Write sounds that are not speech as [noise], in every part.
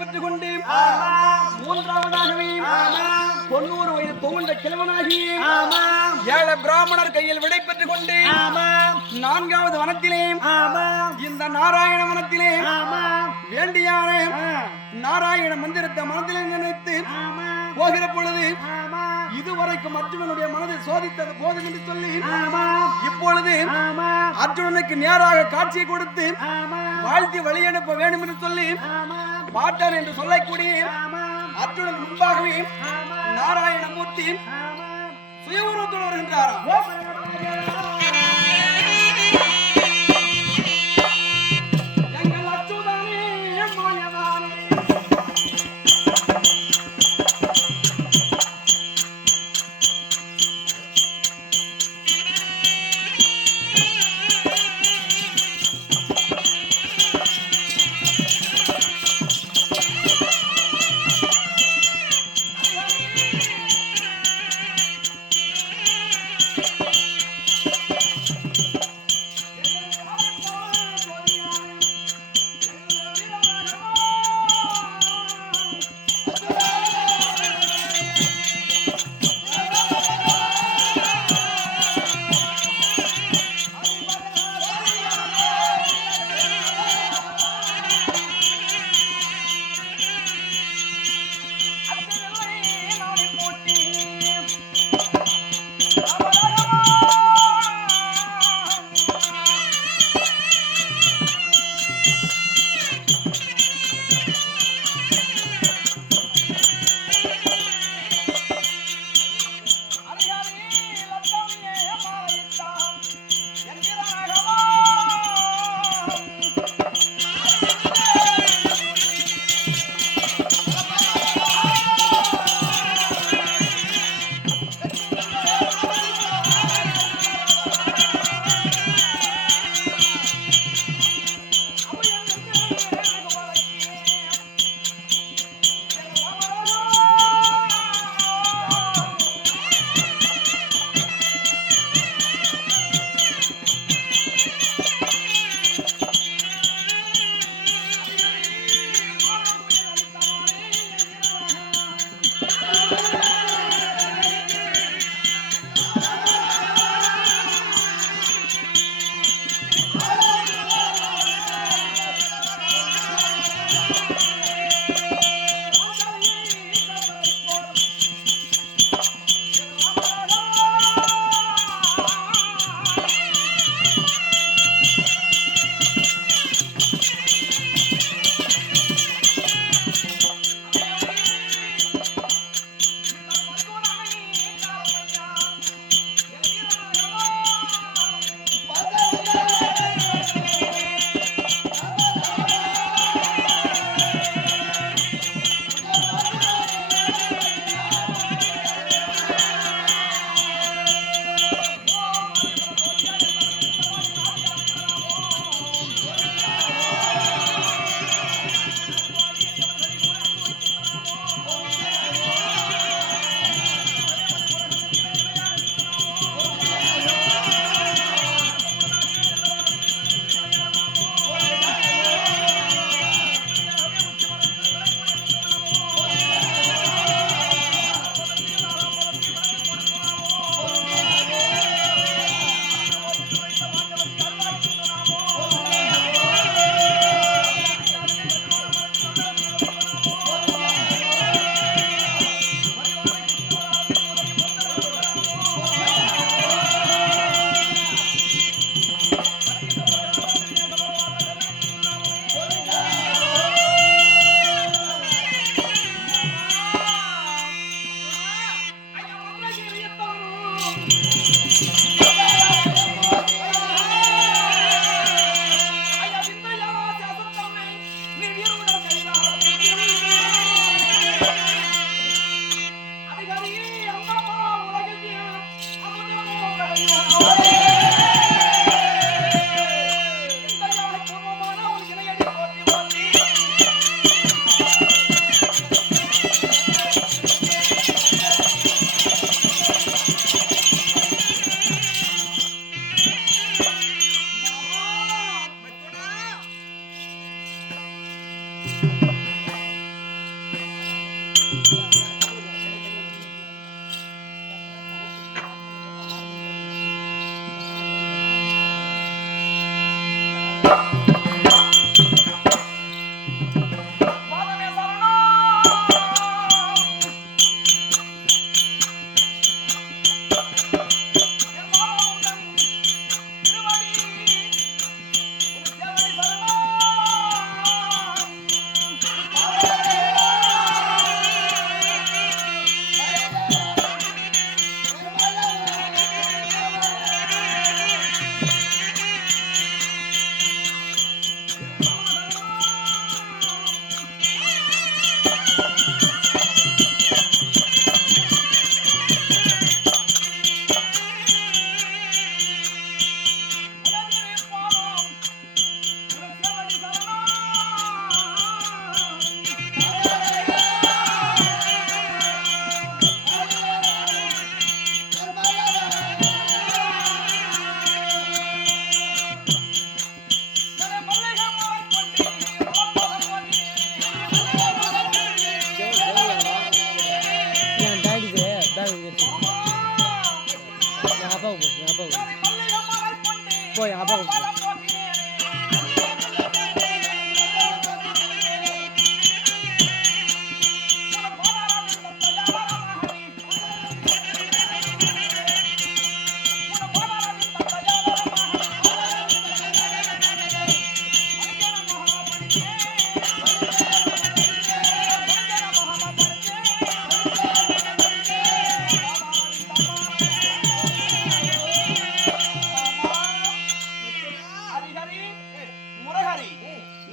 பெற்றுக் கொண்டு மூன்றாவதாகவே தொண்ணூறு வயது துவண்ட கிழவனாகி ஏழை பிராமணர் கையில் விடை பெற்றுக் கொண்டு நான்காவது வனத்திலே இந்த நாராயண வனத்திலே வேண்டியான நாராயண மந்திரத்தை மனதிலே நினைத்து போகிற பொழுது இதுவரைக்கும் அர்ஜுனனுடைய மனதை சோதித்தது போதும் என்று சொல்லி இப்பொழுது அர்ஜுனனுக்கு நேராக காட்சியை கொடுத்து வாழ்த்தி வழி அனுப்ப வேண்டும் என்று சொல்லி பாட்டார் என்று சொல்லக்கூடிய அர்ஜுனன் முன்பாகவே நாராயணமூர்த்தி சுயபூர்வத்தோடு வருகின்றாராம்.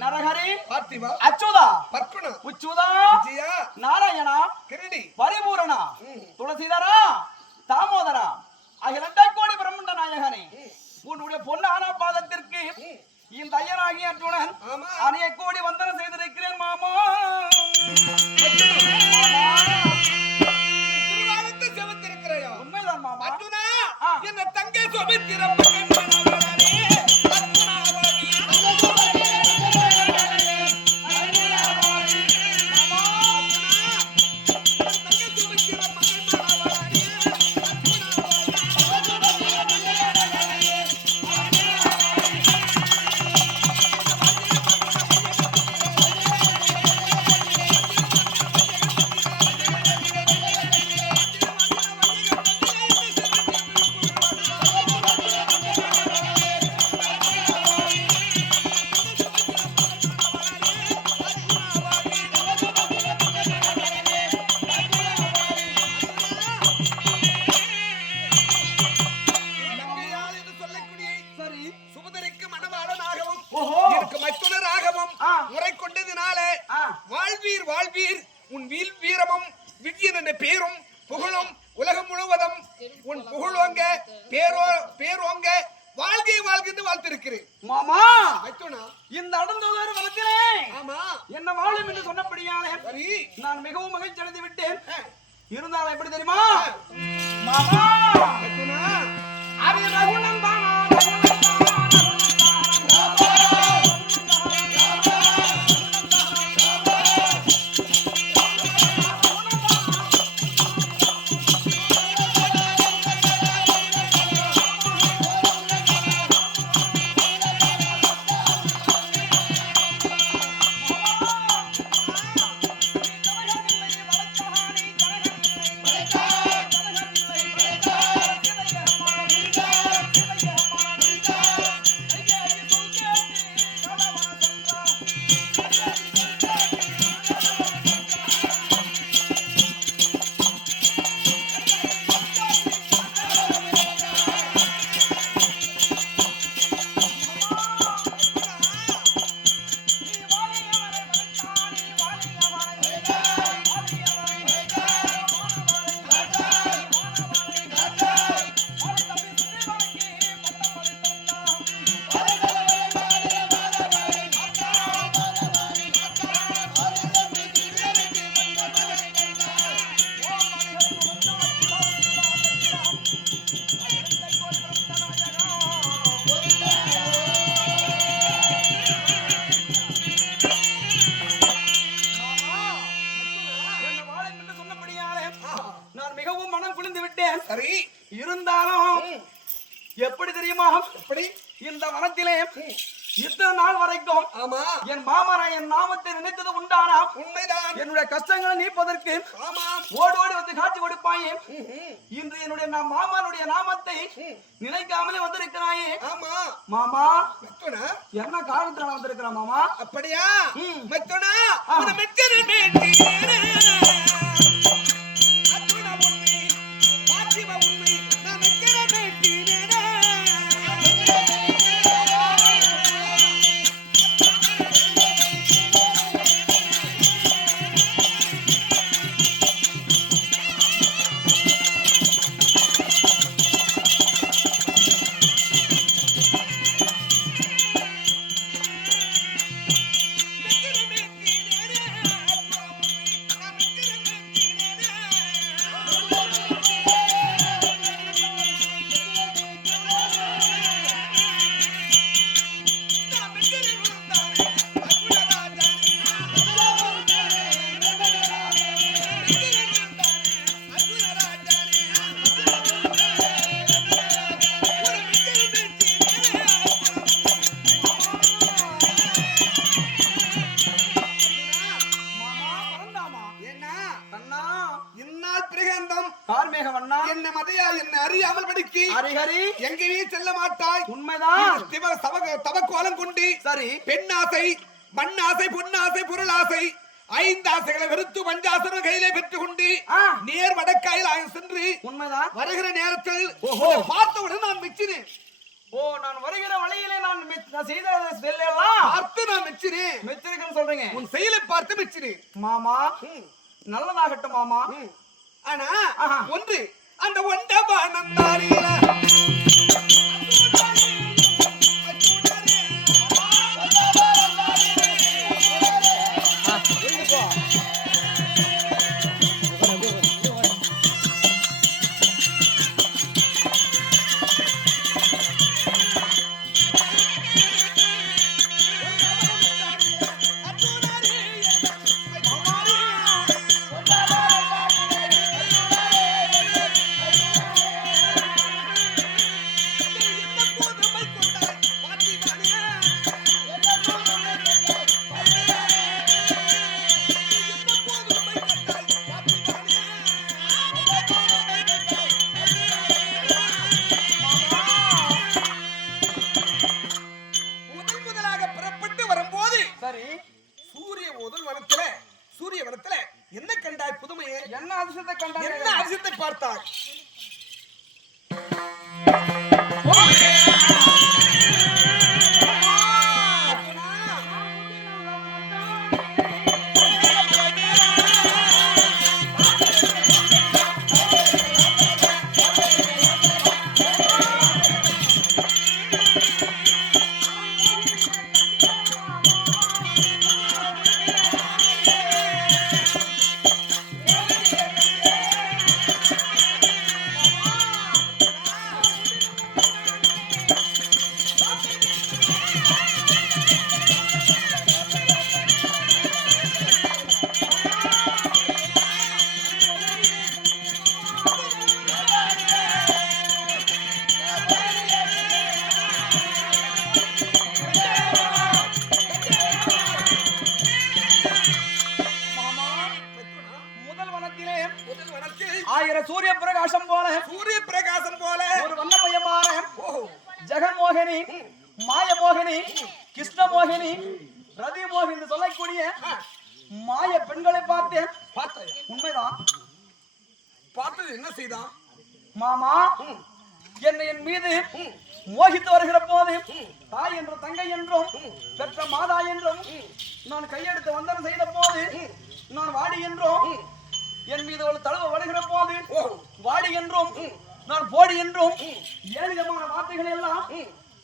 నరహరి పార్థివ అచ్యుత పర్కుణ ఉచ్యుత நாராயணா కిరిడి பரிபூரணா துளசிதரா தாமோதரா ஆகிய இரண்டாம் கோடி பிரம்மண்ட நாயகனே. உன்னுடைய பொன்னான பாதத்திற்கு இந்த ஐயனாகிய அர்ஜுனன் அணைய கோடி வந்தனம் செய்திருக்கிறேன் மாமா. உண்மைதான் மாமா. அர்ஜுனா என்ன தங்கை சுமித்திரம். தெரியுமா? மாமா! இத்தனை நாள் வரைக்கும் ஆமா. என் மாமனா என் நாமத்தை நினைத்தது உண்டானா உண்மைதான். என்னுடைய கஷ்டங்களை நீப்பதற்கு ஆமா. ஓடி ஓடி வந்து காட்சி கொடுப்பாயே. இன்று என்னுடைய மாமனுடைய நாமத்தை நினைக்காமலே வந்திருக்கிறாயே. ஆமா. மாமா. என்ன காரணத்துல வந்திருக்கிற மாமா? அப்படியா. மெத்தனா? ஆ. நேர் வடக்காயில் சென்று உண்மைதான். வருகிற நேரத்தில் பார்த்தவுடன் நான் மெச்சினேன். ஓ நான் வருகிற வழியிலே நான் நான் செய்த செல்லெல்லாம் பார்த்து நான் மெச்சினேன். மெச்சிருக்குன்னு சொல்றீங்க. உன் செயலை பார்த்து மெச்சினேன். மாமா நல்லதாகட்டும் மாமா. ஆனா. ஒன்று அந்த ஒண்டவானம் ரதிமோகினி என்று சொல்லக்கூடிய மாய பெண்களை பார்த்தேன். பார்த்தாயா உண்மைதான். பார்த்தது என்ன செய்தான்? மாமா என்னை என் மீது மோகித்து வருகிற போது தாய் என்றும் தங்கை என்றும் பெற்ற மாதா என்றும் நான் கையெடுத்து வந்தனம் செய்த போது நான் வாடி என்றும் என் மீது ஒரு தழுவ வருகிற போது வாடி என்றும் நான் போடி என்றும் ஏழு விதமான வார்த்தைகள் எல்லாம்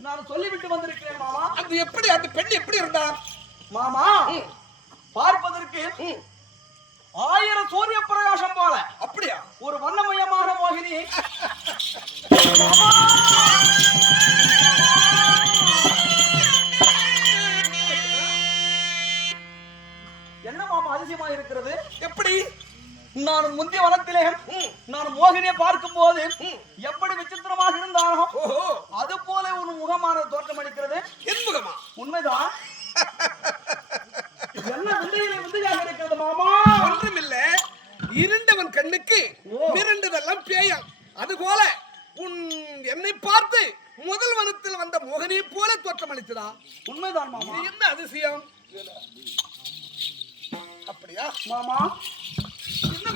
நான் சொல்லிவிட்டு வந்திருக்கிறேன் மாமா. அது எப்படி அந்த பெண் எப்படி இருந்தா மாமா பார்ப்பதற்கு ஆயிரம் சூரிய பிரகாசம் போல. அப்படியா? ஒரு வண்ணமயமான மோகினி. என்ன மாமா அதிசயமா இருக்கிறது எப்படி? நான் முந்தைய வனத்திலே நான் மோகினியை பார்க்கும் போது எப்படி விசித்திரமாக இருந்தாலும் அது போல ஒரு முகமான தோற்றம் அளிக்கிறது என் முகமா? உண்மைதான். [laughs] மாமா ஒன்றுமில்ல. இருண்டவன் கண்ணுக்கு மிரண்டதெல்லாம் பேயம். அதுபோல உன் என்னை பார்த்து முதல் வனத்தில் வந்த மோகனே போல தோற்றம் அளித்ததா உண்மைதான் மாமா. என்ன அதிசயம்? அப்படியா? மாமா. என்ன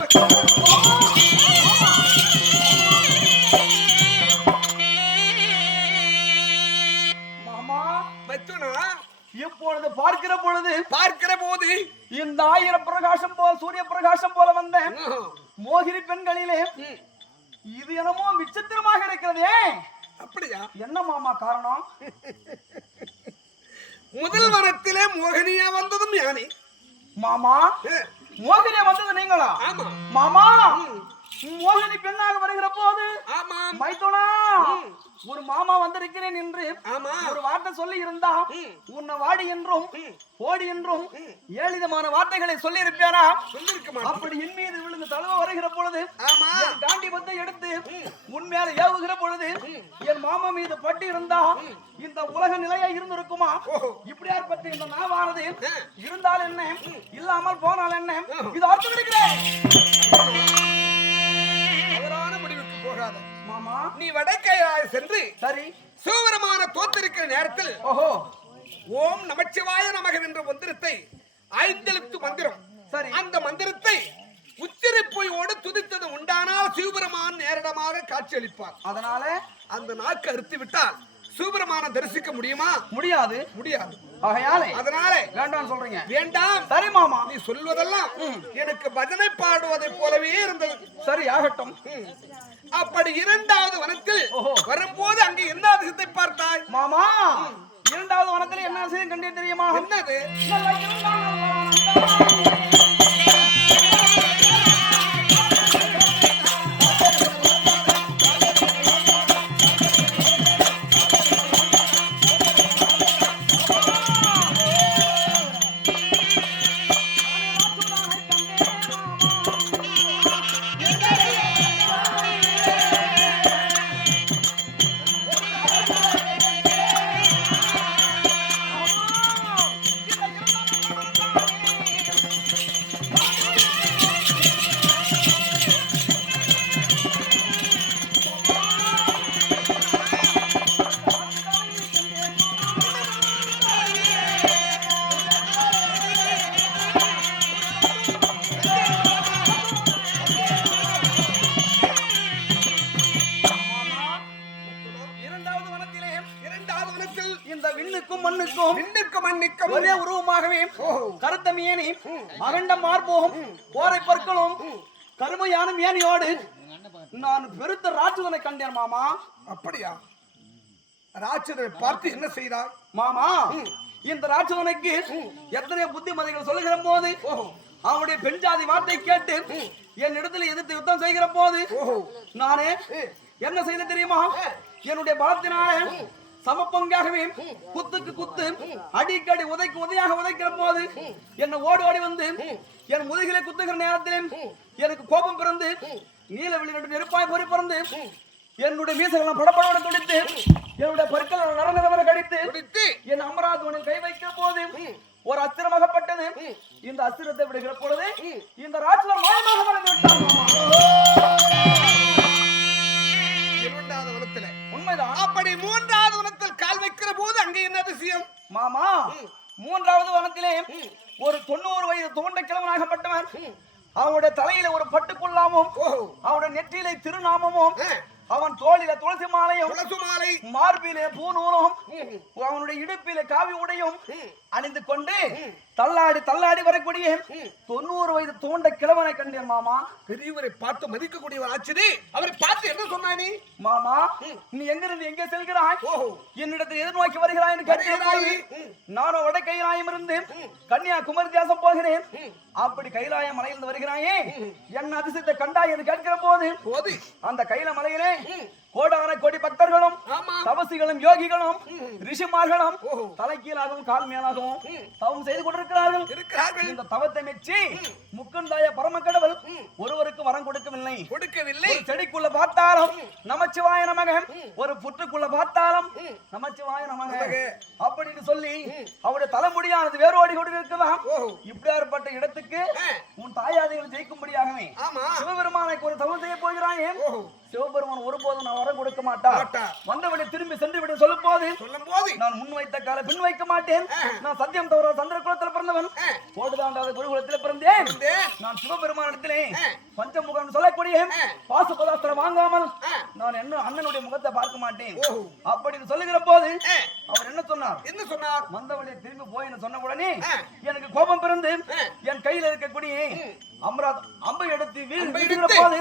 மாமா. மத்துனா இப்பொழுது பார்க்கிற பொழுது பார்க்கிற போது இந்த ஆயிரம் பிரகாசம் போல் சூரிய பிரகாசம் போல வந்த மோகினி பெண்களிலே இது என்னமோ விசித்திரமாக இருக்கிறதே. அப்படியா? என்ன மாமா காரணம்? முதல் வனத்திலே மோகினியா வந்ததும் யானை. மாமா ஆ, மோகினி வந்தது நீங்களா? மாமா மோகினி பெண்ணாக வருகிற போது ஆமா மைத்துனா ஒரு மாமா வந்திருக்கிறேன் என்று ஆமா. ஒரு வார்த்தை சொல்லி இருந்தா. உன்னை வாடி என்றும். ஓடி என்றும் ஏழிதமான வார்த்தைகளை சொல்லி மாட்டேன் அப்படி என் மீது விழுந்து தழுவ வருகிற பொழுது ஆமா. என் காண்டிபத்தை எடுத்து உன் மேல ஏவுகிற பொழுது என் மாமா மீது பட்டு இருந்தா இந்த உலக நிலையா இருந்திருக்குமா? ஓஹோ. இப்படியாற்பட்ட இந்த நாவானது. இருந்தால் என்ன? இல்லாமல் போனால் என்ன? இது அர்த்தம் இருக்கிறேன். போகாத. மாமா. நீ வடக்கையாய் சென்று சரி. சிவபெருமான தோத்திருக்கிற நேரத்தில் ஓஹோ. ஓம் நமச்சிவாய நமக என்ற மந்திரத்தை ஐந்தெழுத்து மந்திரம். சரி. அந்த மந்திரத்தை உச்சரிப்பொய்யோடு துதித்தது உண்டானால் சிவபெருமான் நேரிடமாக காட்சியளிப்பார். அதனால? அந்த நாக்கு அறுத்து விட்டால் சிவபெருமானை தரிசிக்க முடியுமா? முடியாது. முடியாது. ஆகையாலே அதனால வேண்டாம் சொல்றீங்க. வேண்டாம். சரி மாமா. நீ சொல்வதெல்லாம் எனக்கு பஜனை பாடுவதைப் போலவே இருந்தது. சரி ஆகட்டும். அப்படி இரண்டாவது வனத்தில். வரும்போது அங்கே என்ன அதிசயத்தை பார்த்தாய்? மாமா இரண்டாவது வனத்துல என்ன செய்யும் கண்டே தெரியுமா? என்னது? கருத்த மேனி அகண்ட மார்போம் போரை பற்களும் கருமையான மேனியோடு நான் பெருத்த ராட்சதனை கண்டேன் மாமா. அப்படியா? ராட்சதனை பார்த்து என்ன செய்தாய்? மாமா இந்த ராட்சதனுக்கு எத்தனை புத்திமதிகள் சொல்லுகிற போது அவனுடைய பெண் ஜாதி வார்த்தை கேட்டு என் இடத்துல எதிர்த்து யுத்தம் செய்கிற போது நானே என்ன செய்த தெரியுமா? என்னுடைய பலத்தினால சமப்பங்காகவே குத்துக்கு குத்து அடிக்கடி உதைக்கு உதையாக உதைக்கிற போது என்னை ஓடி ஓடி வந்து என் முதுகிலே குத்துகிற நேரத்திலே எனக்கு கோபம் பிறந்து நீல வெளிநாட்டு நெருப்பாய் பொறி பிறந்து என்னுடைய மீசைகள் படப்படோட துடித்து என்னுடைய பற்கள் நரநரவர கடித்து குடித்து என் அமராவதியின் கை வைக்கிற போது ஒரு அஸ்திரமாகப்பட்டது இந்த அஸ்திரத்தை விடுகிற பொழுது இந்த ராட்சதன் மாயமாக மறைந்து விட்டான் மூன்றாவது வனத்திலே ஒரு தொண்ணூறு வயது தோண்ட கிழவனாகப்பட்டவன் அவனுடைய தலையில ஒரு பட்டுக்குள்ளாமும் அவனுடைய நெற்றியிலே திருநாமமும். அவன் தோளில துளசி மாலையும் துளசு மாலை. மார்பிலே பூநூலும். அவனுடைய இடுப்பிலே காவி உடையும் அணிந்து கொண்டு தள்ளாடி தள்ளாடி வரக்கூடிய தொண்ணூறு வயது தோண்ட கிழவனை கண்டேன் மாமா. பெரியவரை பார்த்து மதிக்கக்கூடியவர் ஆச்சுதே அவரை பார்த்து என்ன சொன்னானே மாமா நீ எங்கிருந்து எங்கே செல்கிறாய்? என்னிடத்தை எதிர்நோக்கி வருகிறாய் என்று கேட்கிற போது வருகிறாய். நானும் வட கைலாயம் இருந்து கன்னியாகுமரி தேசம் போகிறேன். அப்படி கைலாய மலையிலிருந்து வருகிறாயே. என்ன அதிசயத்தை கண்டாய் என்று கேட்கிற போது போது. அந்த கைல மலையிலே கோடான கோடி பக்தர்களும் தபசிகளும் யோகிகளும் ரிஷிமார்களும் ஓஹோ. தலைக்கீழாகவும் கால் மேலாகவும் தவம் செய்து கொண்டிருக்கிறார்கள். இந்த தவத்தை மெச்சி முக்கந்தாய பரமக்கடவுள் ஒருவருக்கும் வரம் கொடுக்கவில்லை. கொடுக்கவில்லை. ஒரு செடிக்குள்ள பார்த்தாலும் நமச்சிவாய நமக. ஒரு புற்றுக்குள்ள பார்த்தாலும் நமச்சிவாய நமக. அப்படின்னு சொல்லி அவருடைய தலைமுடியானது வேரோடி கொண்டு இருக்குதான் ஓஹோ. இப்படியாற்பட்ட இடத்துக்கு. உன் தாயாதிகள் ஜெயிக்கும்படியாகவே ஆமா. சிவபெருமானுக்கு ஒரு தவறு செய்ய போகிறாயே? ஓஹோ. சிவபெருமான் ஒருபோதும் நான் வரம் கொடுக்க மாட்டான். வந்தவனை திரும்பி சென்று விட சொல்லும் போது சொல்லும் போது நான் முன் வைத்த கால பின் வைக்க மாட்டேன் நான் சத்தியம் தவிர சந்திர குலத்தில் பிறந்தவன். கோடுதாண்டாத குருகுலத்தில் பிறந்தேன். நான் சிவபெருமானிடத்திலே. பஞ்சமுகம் சொல்லக்கூடிய ஆ. பாசுபதாஸ்திரம் வாங்காமல். நான் என்ன அண்ணனுடைய முகத்தை பார்க்க மாட்டேன் அப்படின்னு சொல்லுகிற போது அவர் என்ன சொன்னார் என்ன சொன்னார் வந்தவழி திரும்பி போயின்னு சொன்ன உடனே. எனக்கு கோபம் பிறந்து. என் கையில இருக்கக்கூடிய அமராத் அம்பை எடுத்து வீ- அம்பை வீசுகிற எடுத்து, போது.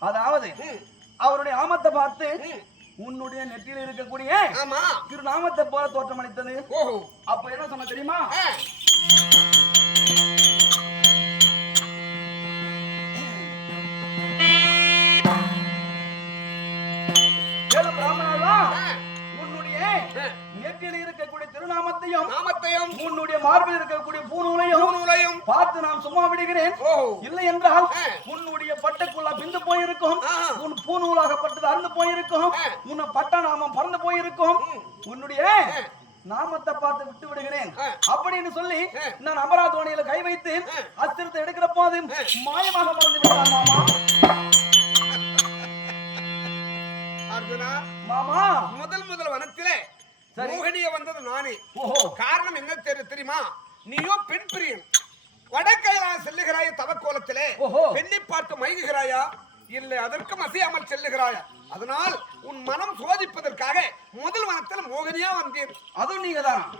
அதாவது. அவருடைய ஆமத்தை பார்த்து. உன்னுடைய நெற்றியில் இருக்கக்கூடிய ஆமா திருநாமத்தை போல தோற்றமளித்தது ஓஹோ அப்ப என்ன சொன்ன தெரியுமா நெற்றியில் இருக்கக்கூடிய திருநாமத்தையும் நாமத்தையும் உன்னுடைய மார்பில் இருக்கக்கூடிய பூநூலையும் நூலையும் பார்த்து நான் சும்மா விடுகிறேன் இல்லை என்றால். உன்னுடைய பட்டுக்குள்ள பிந்து போயிருக்கும். உன் பூநூலாகப்பட்டது அறுந்து போயிருக்கும் ஆ. உன்னை பட்ட நாமம் பறந்து போயிருக்கும் உன்னுடைய நாமத்தை பார்த்து விட்டு விடுகிறேன். அப்படின்னு சொல்லி. நான் அமராதோணியில கை வைத்து. அஸ்திரத்தை எடுக்கிற போது மாயமாக மறந்து விட்டான் மாமா அர்ஜுனா மாமா முதல் முதல் வனத்திலே. மோகினிய வந்தது நானே. காரணம் என்ன தெரி- தெரியுமா? நீயோ பெண் பிரியன். வடக்கையிலா செல்லுகிறாய தவக்கோலத்திலே. பெண்ணை பார்த்து மயங்குகிறாயா? இல்லை அதற்கும் அசையாமல் செல்லுகிறாயா? அதனால் உன் மனம் சோதிப்பதற்காக முதல் வனத்தில் மோகினியா வந்தேன். அதுவும் நீங்க தான்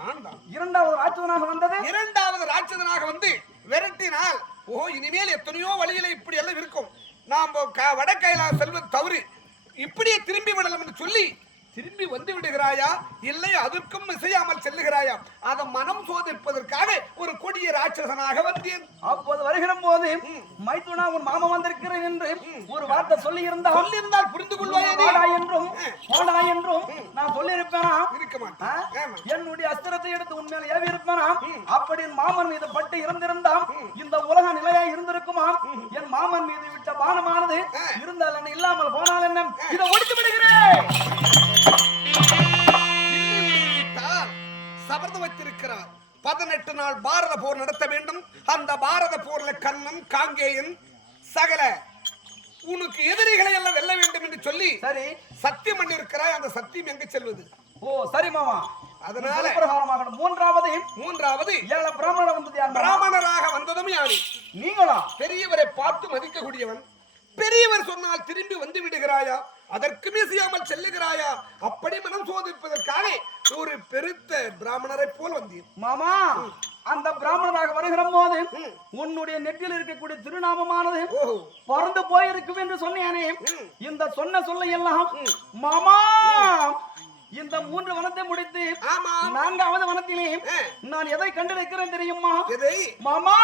இரண்டாவது ராட்சதனாக வந்தது? இரண்டாவது ராட்சதனாக வந்து விரட்டினால் ஓ இனிமேல் எத்தனையோ வழியில இப்படி எல்லாம் இருக்கும். நாம் வடக்கையிலா செல்வது தவறு. இப்படியே திரும்பி விடலாம் என்று சொல்லி திரும்பி வந்து விடுகிறாயா? இல்லை அதற்கும் இசையாமல் செல்லுகிறாயா? அதை மனம் சோதிப்பதற்காக ஒரு கொடிய ராட்சசனாக வந்தேன். அப்போது வருகிற போது மைத்துனா உன் மாமா வந்திருக்கிறேன் என்று ஒரு வார்த்தை சொல்லி இருந்தால் சொல்லியிருந்தால் புரிந்து கொள்வாயே என்றும் போடா என்றும் நான் சொல்லியிருப்பேனா? இருக்க ஆ? மாட்டேன். என்னுடைய அஸ்திரத்தை எடுத்து உண்மையில ஏவி இருப்பானா? அப்படி என் மாமன் மீது பட்டு இருந்திருந்தாம் இந்த உலக நிலையா இருந்திருக்குமா? என் மாமன் மீது விட்ட பானமானது இருந்தால் என்ன இல்லாமல் போனால் என்ன? இதை ஒழித்து விடுகிறேன். பதினெட்டு நாள் பாரத போர் நடத்த வேண்டும். அந்த பாரத போர்ல கண்ணன் காங்கேயன் சகல உனக்கு எதிரிகளை எல்லாம் வெல்ல வேண்டும் என்று சொல்லி சரி. சத்தியம் பண்ணி இருக்கிறாய் அந்த சத்தியம் எங்க செல்வது? ஓ சரி மாமா. அதனால பிரகாரமாக மூன்றாவது மூன்றாவது ஏழை பிராமணர் வந்தது யார்? பிராமணராக வந்ததும் யாரு? நீங்களா? பெரியவரை பார்த்து மதிக்கக்கூடியவன். பெரியவர் சொன்னால் திரும்பி வந்து விடுகிறாயா? அதற்குமே செய்யாமல் செல்லுகிறாயா? அப்படி மனம் சோதிப்பதற்காக ஒரு பெருத்த பிராமணரை போல் வந்தேன் மாமா அந்த பிராமணராக வருகிற போது உன்னுடைய நெற்றில் இருக்கக்கூடிய திருநாமமானது பறந்து போயிருக்கும் என்று சொன்னேனே. இந்த சொன்ன சொல்ல எல்லாம் மாமா இந்த மூன்று வனத்தை முடித்து ஆமா. நான்காவது வனத்திலே. நான் எதை கண்டிருக்கிறேன் தெரியுமா? மாமா